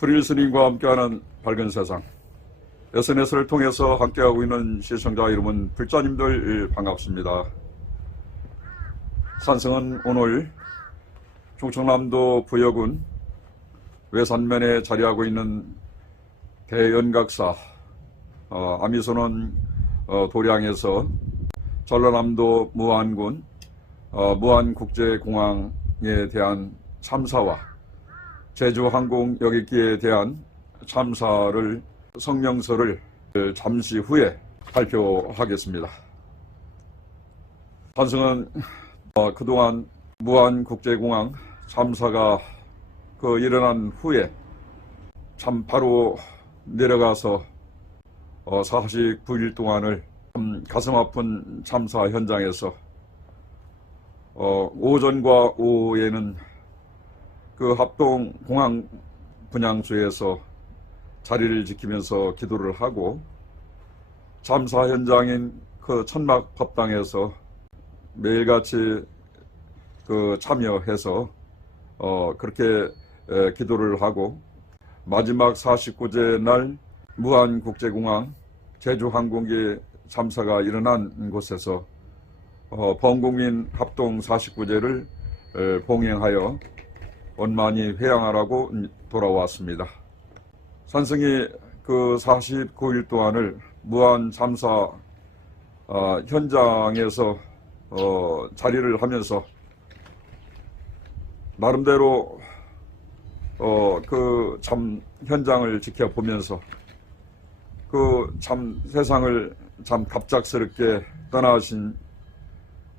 불일 스님과 함께하는 밝은 세상, SNS를 통해서 함께하고 있는 시청자 여러분, 불자님들 반갑습니다. 산성은 오늘 충청남도 부여군 외산면에 자리하고 있는 대연각사 아미소는 도량에서 전라남도 무안군 무안국제공항에 대한 참사와 제주항공 여객기에 대한 참사를 성명서를 잠시 후에 발표하겠습니다. 산성은 그동안 무안국제공항 참사가 일어난 후에 참 바로 내려가서 49일 동안을 가슴 아픈 참사 현장에서 오전과 오후에는 그 합동 공항 분향소에서 자리를 지키면서 기도를 하고, 참사 현장인 그 천막 법당에서 매일같이 참여해서 그렇게 기도를 하고, 마지막 49제 날 무안국제공항 제주항공기 참사가 일어난 곳에서 범국민 합동 49제를 봉행하여 원만히 회양하라고 돌아왔습니다. 산성이 그 49일 동안을 무안 참사 현장에서 자리를 하면서 나름대로 그 참 현장을 지켜보면서 그 참 세상을 참 갑작스럽게 떠나신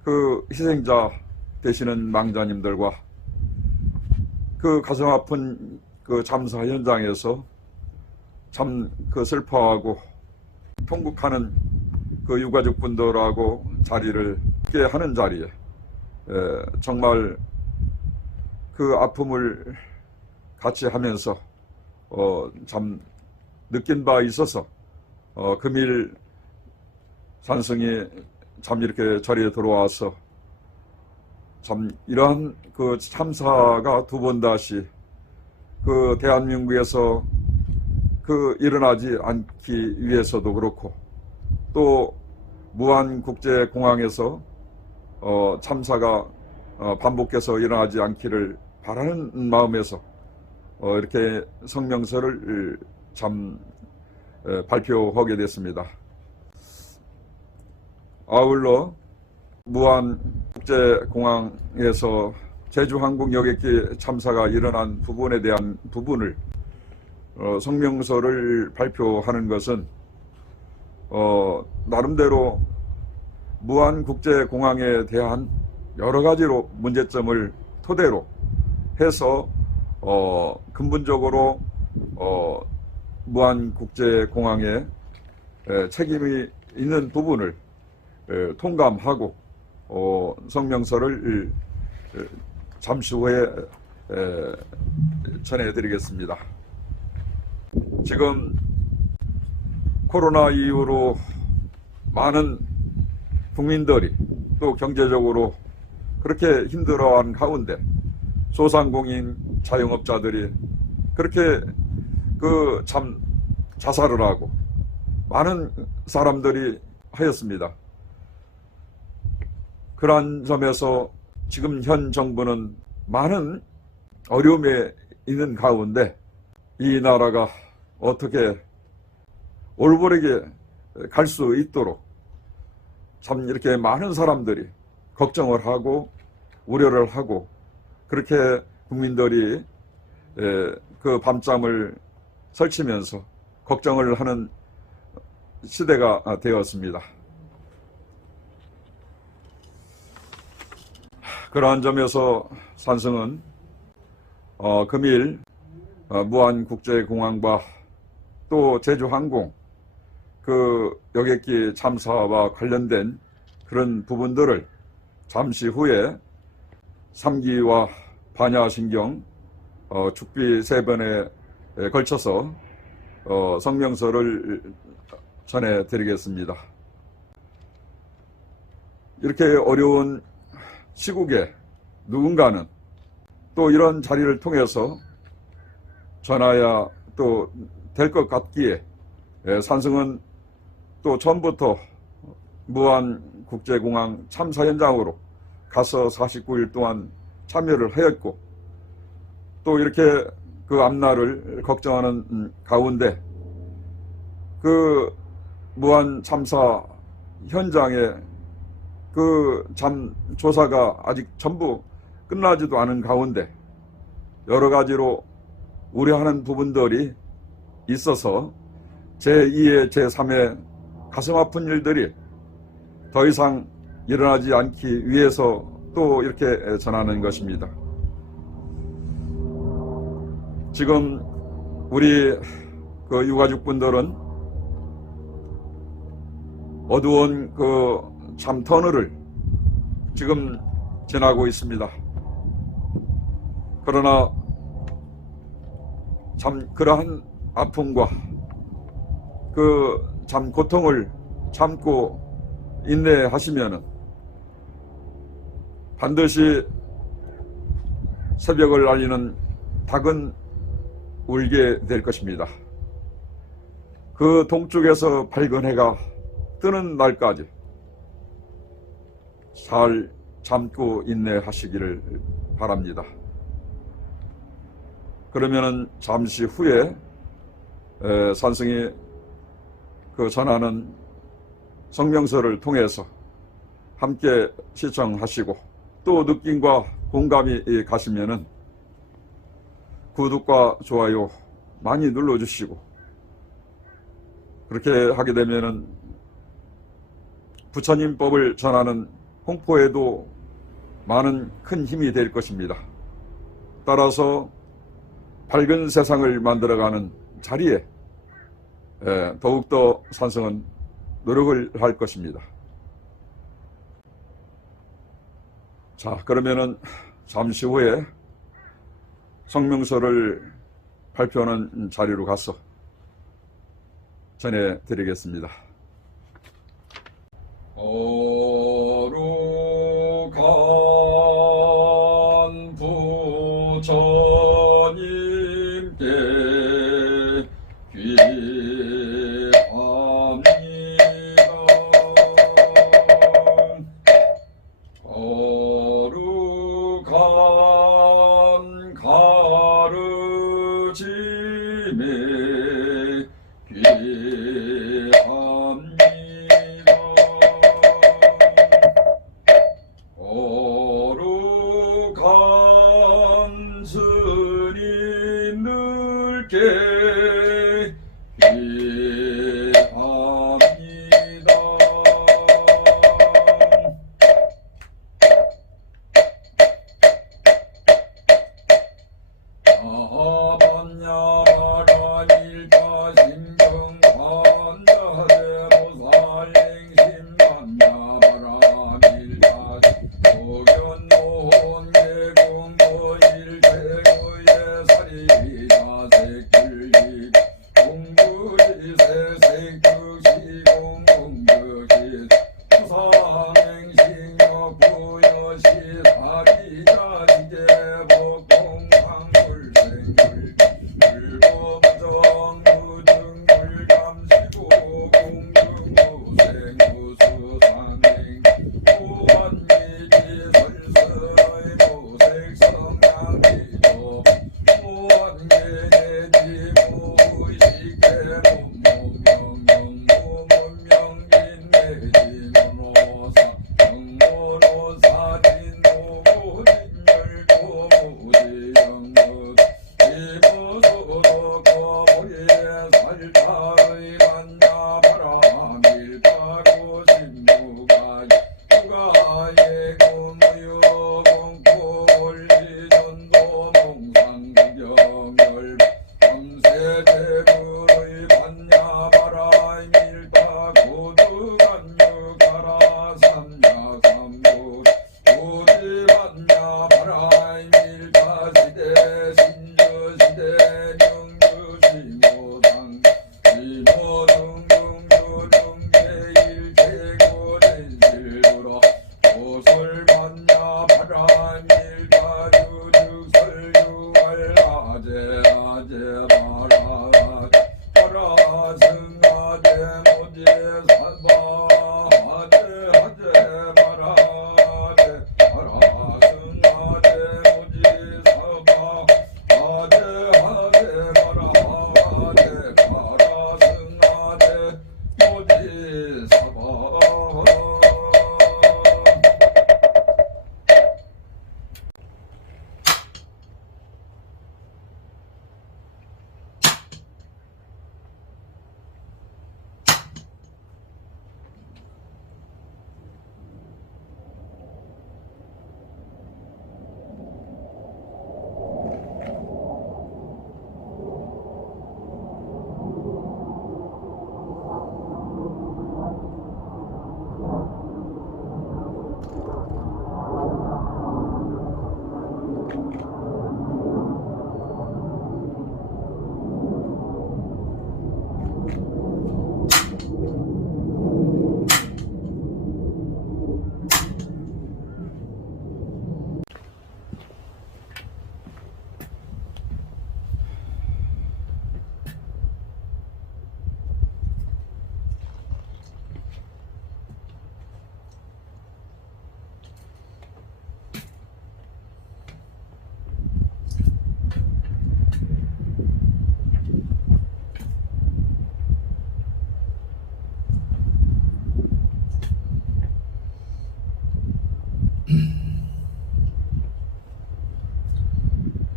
그 희생자 되시는 망자님들과 그 가슴 아픈 그 참사 현장에서 참 슬퍼하고 통곡하는 그 유가족 분들하고 자리를 함께 하는 자리에 정말 그 아픔을 같이 하면서 참 느낀 바 있어서 금일 산성이 참 이렇게 자리에 들어와서 참 이러한 그 참사가 두 번 다시 그 대한민국에서 일어나지 않기 위해서도 그렇고, 또 무안국제공항에서 참사가 반복해서 일어나지 않기를 바라는 마음에서 이렇게 성명서를 참 발표하게 됐습니다. 아울러 무안국제공항에서 제주항공 여객기 참사가 일어난 부분에 대한 부분을 성명서를 발표하는 것은 나름대로 무안국제공항에 대한 여러 가지로 문제점을 토대로 해서 근본적으로 무안국제공항에 책임이 있는 부분을 통감하고 성명서를 잠시 후에 전해드리겠습니다. 지금 코로나 이후로 많은 국민들이 또 경제적으로 그렇게 힘들어한 가운데 소상공인 자영업자들이 그렇게 참 자살을 하고 많은 사람들이 하였습니다. 그러한 점에서 지금 현 정부는 많은 어려움에 있는 가운데 이 나라가 어떻게 올바르게 갈 수 있도록 참 이렇게 많은 사람들이 걱정을 하고 우려를 하고 그렇게 국민들이 그 밤잠을 설치면서 걱정을 하는 시대가 되었습니다. 그러한 점에서 산성은 금일 무안국제공항과 또 제주항공 여객기 참사와 관련된 그런 부분들을 잠시 후에 3기와 반야신경 축비 3번에 걸쳐서 성명서를 전해드리겠습니다. 이렇게 어려운 시국에 누군가는 또 이런 자리를 통해서 전하야 또 될 것 같기에 산성은 또 전부터 무안국제공항 참사 현장으로 가서 49일 동안 참여를 하였고, 또 이렇게 그 앞날을 걱정하는 가운데 그 무안 참사 현장에 그 조사가 아직 전부 끝나지도 않은 가운데 여러 가지로 우려하는 부분들이 있어서 제2의 제3의 가슴 아픈 일들이 더 이상 일어나지 않기 위해서 또 이렇게 전하는 것입니다. 지금 우리 그 유가족분들은 어두운 그 참 터널을 지금 지나고 있습니다. 그러나 참 그러한 아픔과 그 참 고통을 참고 인내하시면은 반드시 새벽을 알리는 닭은 울게 될 것입니다. 그 동쪽에서 밝은 해가 뜨는 날까지 잘 참고 인내하시기를 바랍니다. 그러면은 잠시 후에 산성이 그 전하는 성명서를 통해서 함께 시청하시고 또 느낌과 공감이 가시면은 구독과 좋아요 많이 눌러주시고, 그렇게 하게 되면은 부처님법을 전하는 홍포에도 많은 큰 힘이 될 것입니다. 따라서 밝은 세상을 만들어가는 자리에 더욱더 산성은 노력을 할 것입니다. 자, 그러면은 잠시 후에 성명서를 발표하는 자리로 가서 전해드리겠습니다. 거룩한 부처님께 귀합니다. 거룩한 가르침에 귀합니다. 거룩한 스님들께 귀합니다. 아반야마가일가 심경관자대보살행심만야바라밀가 도견노원계공고일대구예사리자색글기 공부리세색극시공공극시 수상행식역부여시 사리자지계복공황불생글 불법정무등불감시고 공중무생무수상행 무한미지설서의 모색성향기도 무한계내지무의식계 문문명령무문명긴내지문호사 정문호사진노고진열고무지영무 이무소도거보리에 살타의 만야바라밀가고심무가이 누가의 공무유공포올리전도 몽상구경열 밤새대구의 만야바라의 밀가고두간유가라 삼야삼구 우지만야바라의 밀가시대 신주시대 능주시모상 시모등등주등계일체고den실들어 오솔만야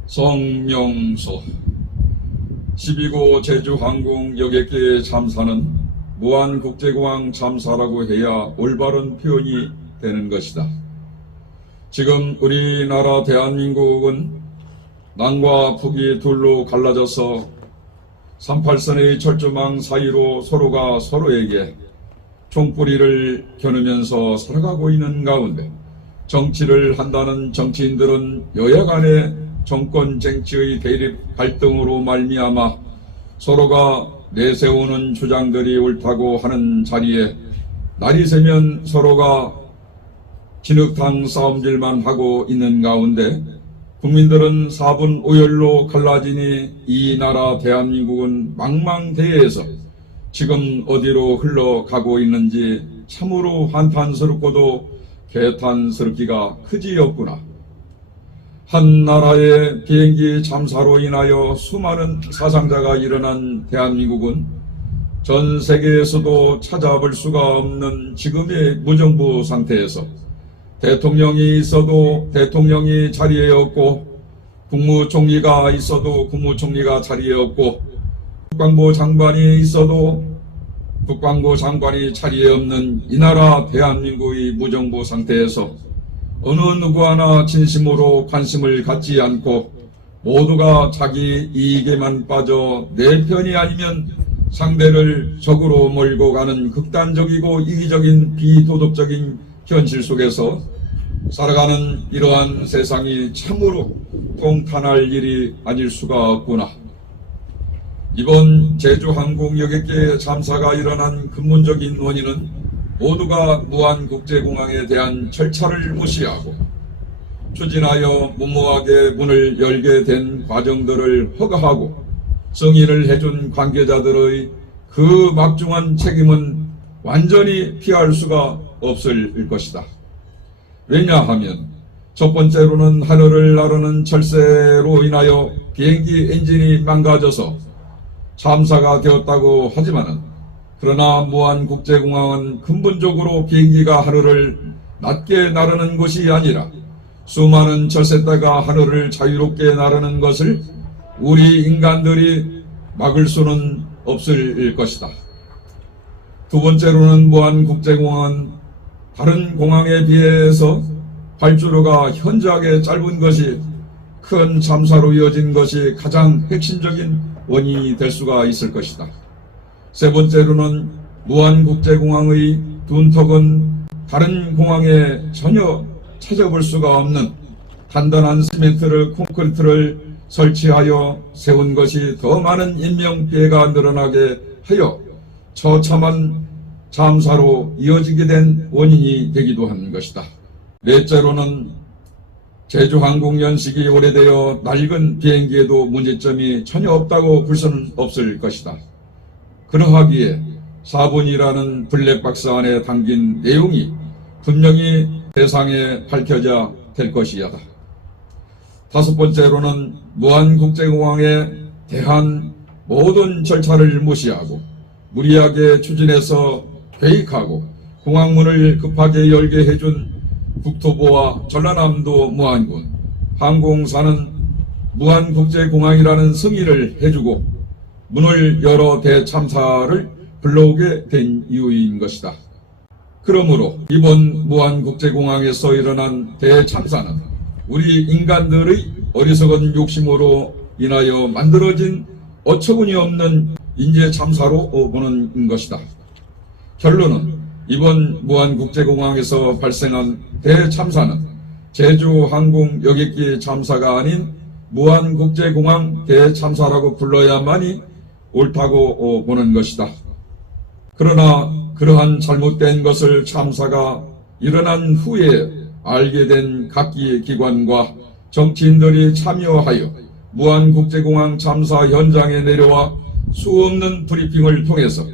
성명서 12구 제주항공 여객기 참사는 무안국제공항 참사라고 해야 올바른 표현이 되는 것이다. 지금 우리나라 대한민국은 남과 북이 둘로 갈라져서 38선의 철조망 사이로 서로가 서로에게 총뿌리를 겨누면서 살아가고 있는 가운데 정치를 한다는 정치인들은 여야 간의 정권 쟁취의 대립 갈등으로 말미암아 서로가 내세우는 주장들이 옳다고 하는 자리에 날이 새면 서로가 진흙탕 싸움질만 하고 있는 가운데 국민들은 4분 오열로 갈라지니 이 나라 대한민국은 망망대해에서 지금 어디로 흘러가고 있는지 참으로 한탄스럽고도 개탄스럽기가 그지없구나. 한 나라의 비행기 참사로 인하여 수많은 사상자가 일어난 대한민국은 전 세계에서도 찾아볼 수가 없는 지금의 무정부 상태에서 대통령이 있어도 대통령이 자리에 없고 국무총리가 있어도 국무총리가 자리에 없고 국방부 장관이 있어도 국방부 장관이 자리에 없는 이 나라 대한민국의 무정부 상태에서 어느 누구 하나 진심으로 관심을 갖지 않고 모두가 자기 이익에만 빠져 내 편이 아니면 상대를 적으로 몰고 가는 극단적이고 이기적인 비도덕적인 현실 속에서 살아가는 이러한 세상이 참으로 통탄할 일이 아닐 수가 없구나. 이번 제주항공 여객기 참사가 일어난 근본적인 원인은 모두가 무안국제공항에 대한 절차를 무시하고 추진하여 무모하게 문을 열게 된 과정들을 허가하고 승인을 해준 관계자들의 그 막중한 책임은 완전히 피할 수가 없을 것이다. 왜냐하면 첫 번째로는 하늘을 나르는 철새로 인하여 비행기 엔진이 망가져서 참사가 되었다고 하지만은 그러나 무안국제공항은 근본적으로 비행기가 하늘을 낮게 나르는 것이 아니라 수많은 철새떼가 하늘을 자유롭게 나르는 것을 우리 인간들이 막을 수는 없을 것이다. 두 번째로는 무안국제공항은 다른 공항에 비해서 활주로가 현저하게 짧은 것이 큰 참사로 이어진 것이 가장 핵심적인 원인이 될 수가 있을 것이다. 세 번째로는 무안국제공항의 둔턱은 다른 공항에 전혀 찾아볼 수가 없는 단단한 시멘트를 콘크리트를 설치하여 세운 것이 더 많은 인명피해가 늘어나게 하여 처참한 참사로 이어지게 된 원인이 되기도 한 것이다. 넷째로는 제주항공 연식이 오래되어 낡은 비행기에도 문제점이 전혀 없다고 볼 수는 없을 것이다. 그러하기에 4번이라는 블랙박스 안에 담긴 내용이 분명히 세상에 밝혀져야 될 것이야다. 다섯 번째로는 무안국제공항에 대한 모든 절차를 무시하고 무리하게 추진해서 계획하고 공항문을 급하게 열게 해준 국토부와 전라남도 무안군 항공사는 무안국제공항이라는 승인을 해주고 문을 열어 대참사를 불러오게 된 이유인 것이다. 그러므로 이번 무안국제공항에서 일어난 대참사는 우리 인간들의 어리석은 욕심으로 인하여 만들어진 어처구니 없는 인재참사로 보는 것이다. 결론은 이번 무안국제공항에서 발생한 대참사는 제주항공 여객기 참사가 아닌 무안국제공항 대참사라고 불러야만이 옳다고 보는 것이다. 그러나 그러한 잘못된 것을 참사가 일어난 후에 알게 된 각기 기관과 정치인들이 참여하여 무안국제공항 참사 현장에 내려와 수없는 브리핑을 통해서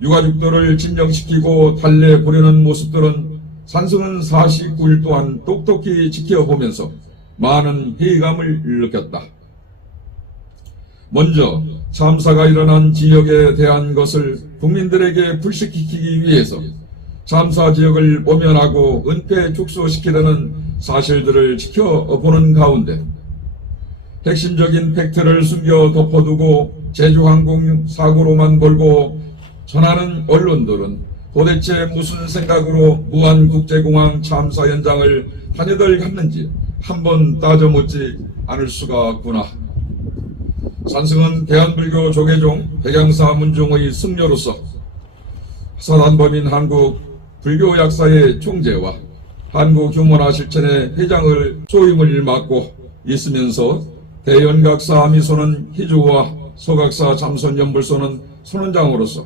유가족들을 진정시키고 달래보려는 모습들은 산승은 49일 동안 똑똑히 지켜보면서 많은 회의감을 느꼈다. 먼저 참사가 일어난 지역에 대한 것을 국민들에게 불식시키기 위해서 참사 지역을 모면하고 은폐 축소시키려는 사실들을 지켜보는 가운데 핵심적인 팩트를 숨겨 덮어두고 제주항공 사고로만 몰고 전하는 언론들은 도대체 무슨 생각으로 무안국제공항 참사 현장을 다녀들 갔는지 한번 따져 묻지 않을 수가 없구나. 산승은 대한불교 조계종 백양사 문종의 승려로서 사단법인 한국 불교 약사의 총재와 한국 휴문화 실천의 회장을 소임을 맡고 있으면서 대연각사 미소는 희주와 소각사 잠손연불소는 손원장으로서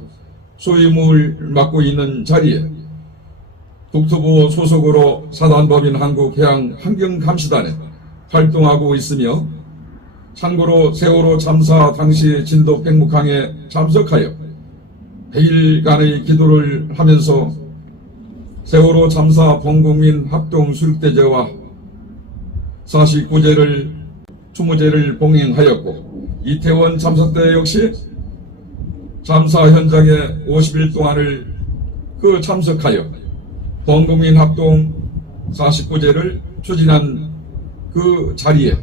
소임을 맡고 있는 자리에 국토부 소속으로 사단법인 한국해양환경감시단에 활동하고 있으며 참고로 세월호 참사 당시 진도 백묵항에 참석하여 100일간의 기도를 하면서 세월호 참사 범국민 합동 수륙대제와 49제를 추모제를 봉행하였고 이태원 참사 때 역시 참사 현장에 50일 동안을 참석하여 범국민 합동 49제를 추진한 그 자리에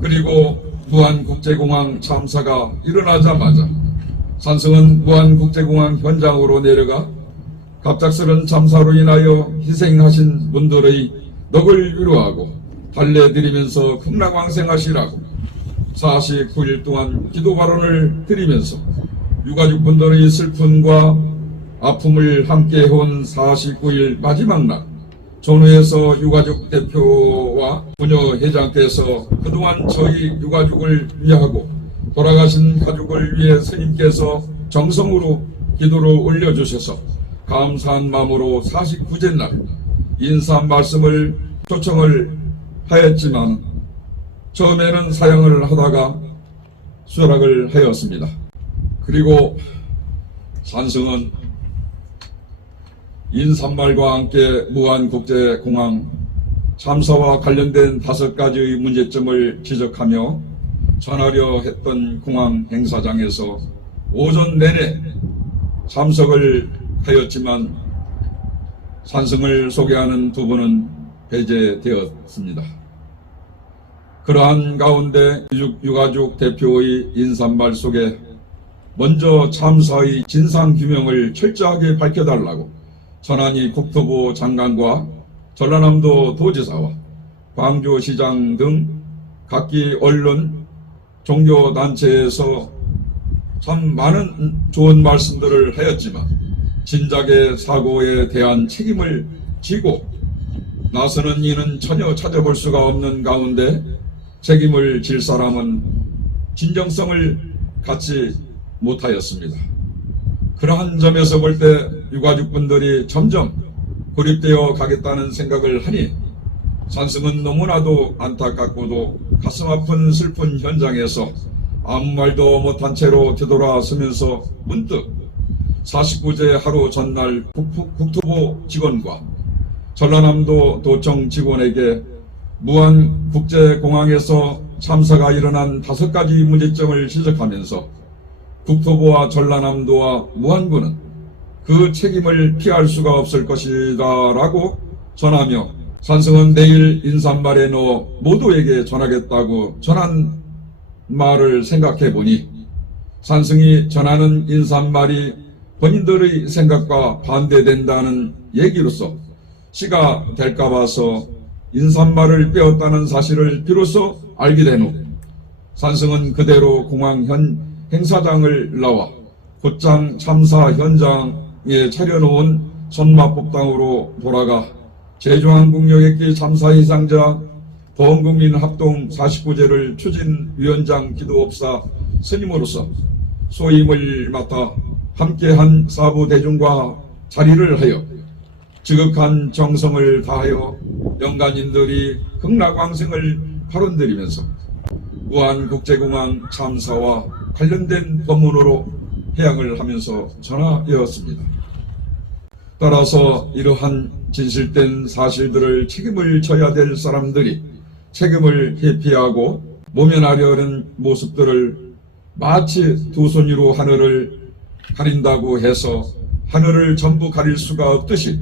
그리고 무안국제공항 참사가 일어나자마자 산승은 무안국제공항 현장으로 내려가 갑작스런 참사로 인하여 희생하신 분들의 넋을 위로하고 달래드리면서 극락왕생하시라고 49일 동안 기도 발언을 드리면서 유가족분들의 슬픔과 아픔을 함께 해온 49일 마지막 날 전후에서 유가족 대표와 부녀 회장께서 그동안 저희 유가족을 위하고 돌아가신 가족을 위해 스님께서 정성으로 기도를 올려주셔서 감사한 마음으로 49제 날 인사 말씀을 초청을 하였지만 처음에는 사양을 하다가 수락을 하였습니다. 그리고 산승은 인사말과 함께 무안국제공항 참사와 관련된 5가지의 문제점을 지적하며 전하려 했던 공항 행사장에서 오전 내내 참석을 하였지만 산승을 소개하는 두 분은 배제되었습니다. 그러한 가운데 유가족 대표의 인사말 속에 먼저 참사의 진상규명을 철저하게 밝혀달라고 전한이 국토부 장관과 전라남도 도지사와 광주시장 등 각기 언론, 종교단체에서 참 많은 좋은 말씀들을 하였지만 진작의 사고에 대한 책임을 지고 나서는 이는 전혀 찾아볼 수가 없는 가운데 책임을 질 사람은 진정성을 갖지 못하였습니다. 그러한 점에서 볼 때 유가족분들이 점점 고립되어 가겠다는 생각을 하니 산승은 너무나도 안타깝고도 가슴 아픈 슬픈 현장에서 아무 말도 못한 채로 되돌아서면서 문득 49제 하루 전날 국토부 직원과 전라남도 도청 직원에게 무안국제공항에서 참사가 일어난 5가지 문제점을 지적하면서 국토부와 전라남도와 무안군은 그 책임을 피할 수가 없을 것이다 라고 전하며 산승은 내일 인사말에 넣어 모두에게 전하겠다고 전한 말을 생각해 보니 산승이 전하는 인사말이 본인들의 생각과 반대된다는 얘기로서 시가 될까 봐서 인사말을 빼었다는 사실을 비로소 알게 된 후 산승은 그대로 공항 행사장을 나와 곧장 참사 현장에 차려놓은 선마법당으로 돌아가 제주항공여객기 참사 희생자 범국민 합동 49제를 추진위원장 기도업사 스님으로서 소임을 맡아 함께한 사부대중과 자리를 하여 지극한 정성을 다하여 영간인들이 극락왕생을 발언드리면서 무안국제공항 참사와 관련된 법문으로 해양을 하면서 전하였습니다. 따라서 이러한 진실된 사실들을 책임을 져야 될 사람들이 책임을 회피하고 모면하려는 모습들을 마치 두 손으로 하늘을 가린다고 해서 하늘을 전부 가릴 수가 없듯이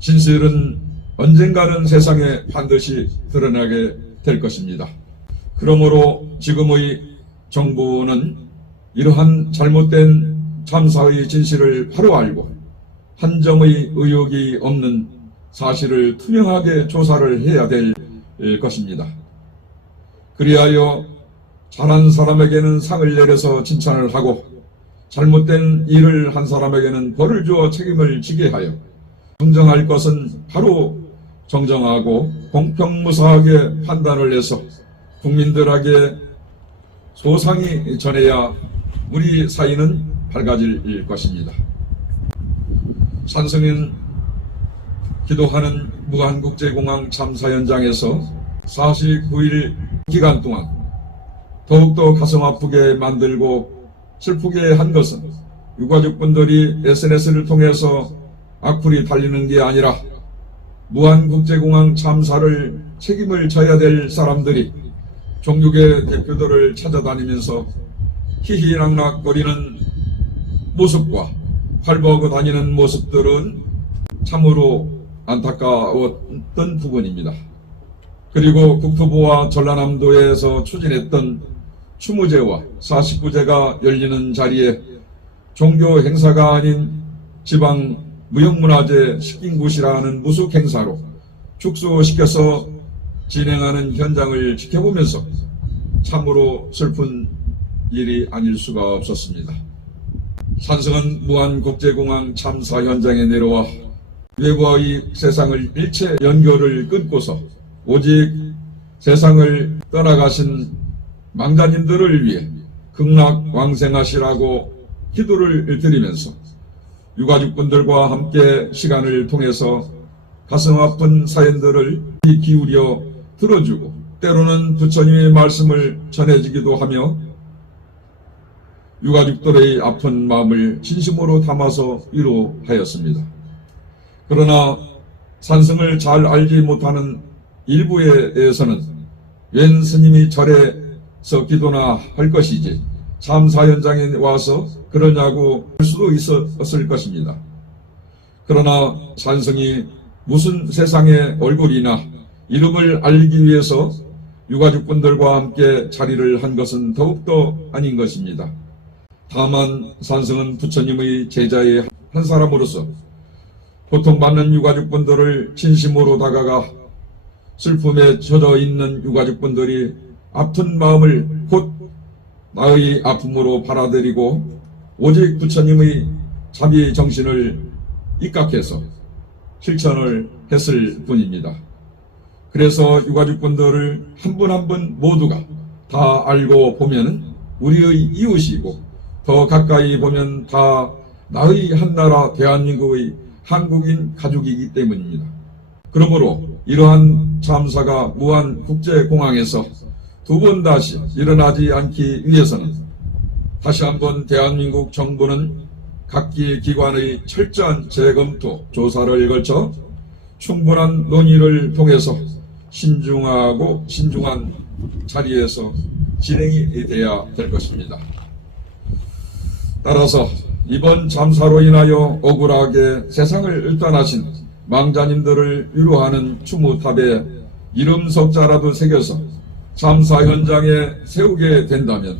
진실은 언젠가는 세상에 반드시 드러나게 될 것입니다. 그러므로 지금의 정부는 이러한 잘못된 참사의 진실을 바로 알고 한 점의 의혹이 없는 사실을 투명하게 조사를 해야 될 것입니다. 그리하여 잘한 사람에게는 상을 내려서 칭찬을 하고 잘못된 일을 한 사람에게는 벌을 주어 책임을 지게 하여 정정할 것은 바로 정정하고 공평무사하게 판단을 해서 국민들에게 소상히 전해야 우리 사회는 밝아질 것입니다. 산성인 기도하는 무한국제공항 참사 현장에서 49일 기간 동안 더욱더 가슴 아프게 만들고 슬프게 한 것은 유가족분들이 SNS를 통해서 악플이 달리는 게 아니라 무한국제공항 참사를 책임을 져야 될 사람들이 종육의 대표들을 찾아다니면서 희희낙낙거리는 모습과 활보하고 다니는 모습들은 참으로 안타까웠던 부분입니다. 그리고 국토부와 전라남도에서 추진했던 추무제와 49제가 열리는 자리에 종교 행사가 아닌 지방 무형문화재 식인굿이라는 무속 행사로 축소시켜서 진행하는 현장을 지켜보면서 참으로 슬픈 일이 아닐 수가 없었습니다. 산성은 무한국제공항 참사 현장에 내려와 외부와의 세상을 일체 연결을 끊고서 오직 세상을 떠나가신 망자님들을 위해 극락왕생하시라고 기도를 드리면서 유가족분들과 함께 시간을 통해서 가슴 아픈 사연들을 귀 기울여 들어주고 때로는 부처님의 말씀을 전해주기도 하며 유가족들의 아픈 마음을 진심으로 담아서 위로하였습니다. 그러나 산성을 잘 알지 못하는 일부에서는 웬 스님이 절에서 기도나 할 것이지 참사 현장에 와서 그러냐고 할 수도 있었을 것입니다. 그러나 산성이 무슨 세상의 얼굴이나 이름을 알기 위해서 유가족분들과 함께 자리를 한 것은 더욱더 아닌 것입니다. 다만 산성은 부처님의 제자의 한 사람으로서 고통받는 유가족분들을 진심으로 다가가 슬픔에 젖어 있는 유가족분들이 아픈 마음을 곧 나의 아픔으로 받아들이고 오직 부처님의 자비 정신을 입각해서 실천을 했을 뿐입니다. 그래서 유가족분들을 한 분 한 분 모두가 다 알고 보면 우리의 이웃이고 더 가까이 보면 다 나의 한나라 대한민국의 한국인 가족이기 때문입니다. 그러므로 이러한 참사가 무한국제공항에서 두 번 다시 일어나지 않기 위해서는 다시 한번 대한민국 정부는 각기 기관의 철저한 재검토, 조사를 거쳐 충분한 논의를 통해서 신중하고 신중한 자리에서 진행이 돼야 될 것입니다. 따라서 이번 참사로 인하여 억울하게 세상을 떠나신 망자님들을 위로하는 추모탑에 이름 석자라도 새겨서 참사 현장에 세우게 된다면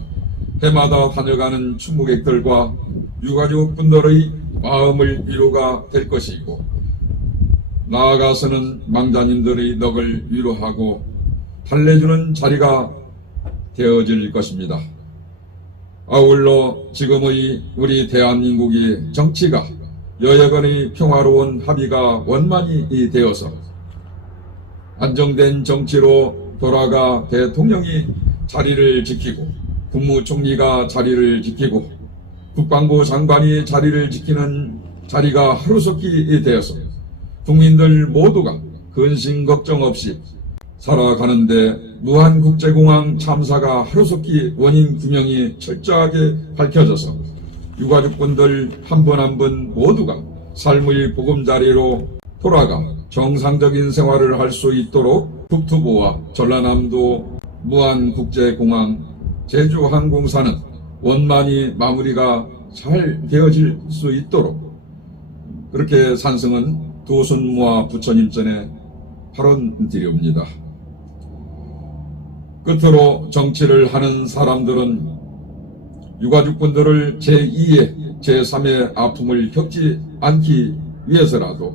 해마다 다녀가는 추모객들과 유가족분들의 마음을 위로가 될 것이고 나아가서는 망자님들의 넋을 위로하고 달래주는 자리가 되어질 것입니다. 아울러 지금의 우리 대한민국의 정치가 여야간의 평화로운 합의가 원만히 되어서 안정된 정치로 돌아가 대통령이 자리를 지키고 국무총리가 자리를 지키고 국방부 장관이 자리를 지키는 자리가 하루속히 되어서 국민들 모두가 근심 걱정 없이 살아가는데 무한국제공항 참사가 하루속히 원인 규명이 철저하게 밝혀져서 유가족분들 한 분 한 분 모두가 삶의 보금자리로 돌아가 정상적인 생활을 할 수 있도록 국토부와 전라남도 무한국제공항 제주항공사는 원만히 마무리가 잘 되어질 수 있도록 그렇게 산성은 두 손 모아 부처님 전에 발언드리옵니다. 끝으로 정치를 하는 사람들은 유가족분들을 제2의 제3의 아픔을 겪지 않기 위해서라도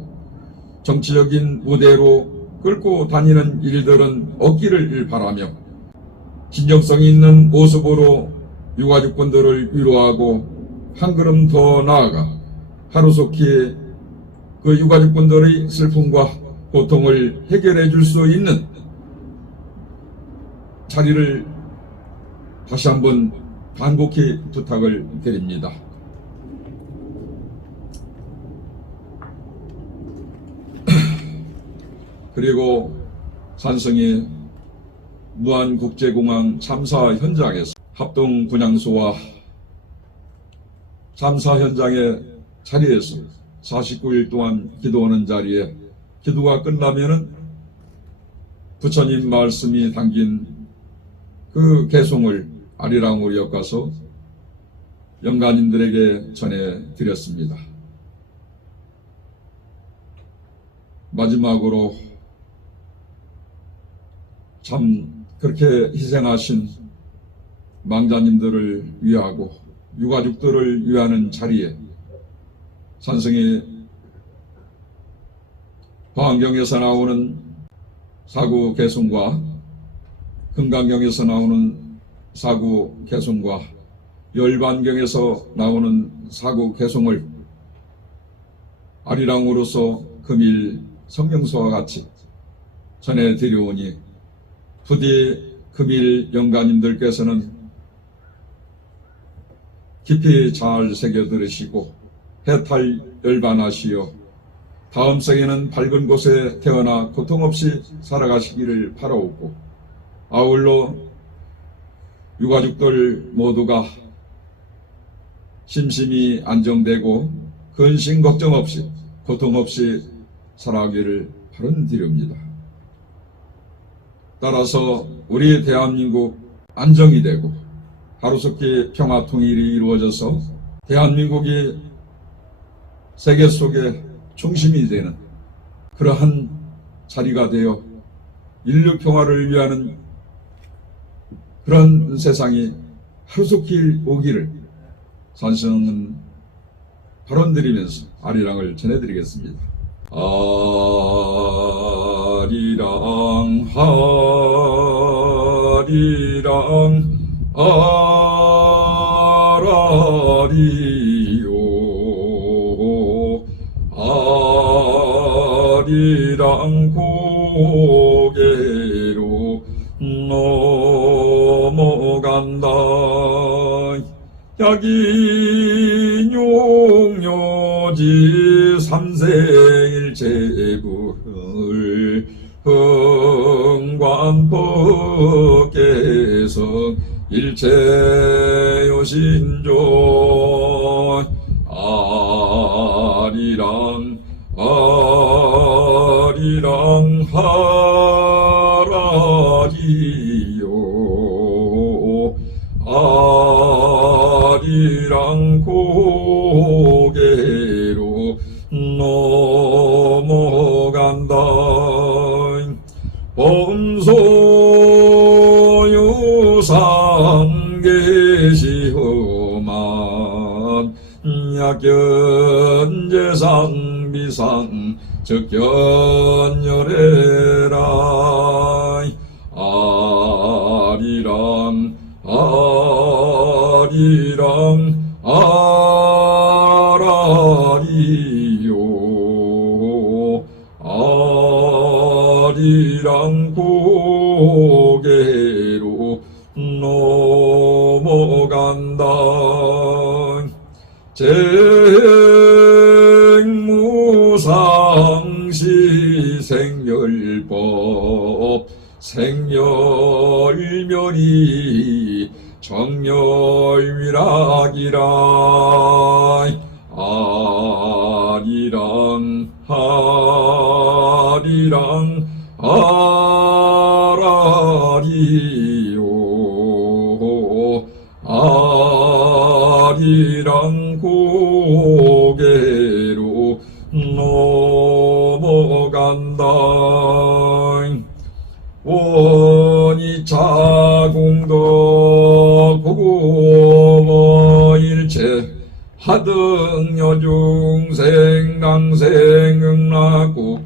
정치적인 무대로 끌고 다니는 일들은 없기를 바라며 진정성 있는 모습으로 유가족분들을 위로하고 한 걸음 더 나아가 하루속히 그 유가족분들의 슬픔과 고통을 해결해 줄 수 있는 자리를 다시 한번 간곡히 부탁을 드립니다. 그리고 산성이 무안국제공항 참사 현장에서 합동분향소와 참사 현장의 자리에서 49일 동안 기도하는 자리에 기도가 끝나면은 부처님 말씀이 담긴 그 개송을 아리랑으로 엮어서 영가님들에게 전해드렸습니다. 마지막으로 참 그렇게 희생하신 망자님들을 위하고 유가족들을 위하는 자리에 산성이 화엄경에서 나오는 사구 개송과 금강경에서 나오는 사구 개송과 열반경에서 나오는 사구 개송을 아리랑으로서 금일 성명서와 같이 전해드려오니 부디 금일 영가님들께서는 깊이 잘 새겨들으시고 해탈 열반하시어 다음 생에는 밝은 곳에 태어나 고통 없이 살아가시기를 바라옵고 아울러 유가족들 모두가 심심히 안정되고 근심 걱정 없이 고통 없이 살아가기를 바람드립니다. 따라서 우리 대한민국 안정이 되고 하루속히 평화 통일이 이루어져서 대한민국이 세계 속에 중심이 되는 그러한 자리가 되어 인류 평화를 위하는 그런 세상이 하루속히 오기를 산성은 발언드리면서 아리랑을 전해드리겠습니다. 아리랑 하리랑 아라리요 아리랑 고개로 넘어간다. 약인용료지 삼세일체불 흥관법계서 일체요신존 아리랑 아리랑 하라리요 아리랑 고개로 넘어간다. 범소유상 계시허만 약견제상 비상 적견열애라. 아리랑 아리랑 아라리요 아리랑 고개로 넘어간다. 쟁무상시 생멸법 생멸멸이 정멸위락이라. 아리랑 하리랑 아라리요 아리랑 고개로 원이차공덕 구구어일체 하등여중생 낭생응락구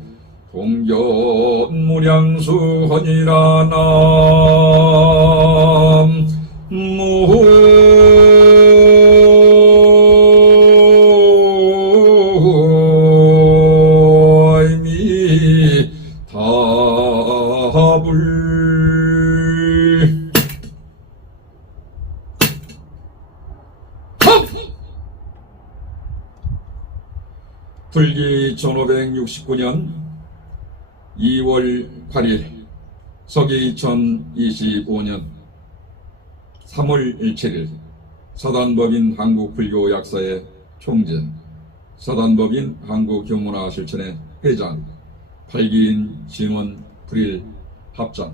동견무량수헌이라남 무의미타불 불기 1569년 2월 8일 서기 2025년 3월 7일 사단법인 한국불교 약사의 총재, 사단법인 한국교문화실천의 회장, 8기인 증언 불일 합장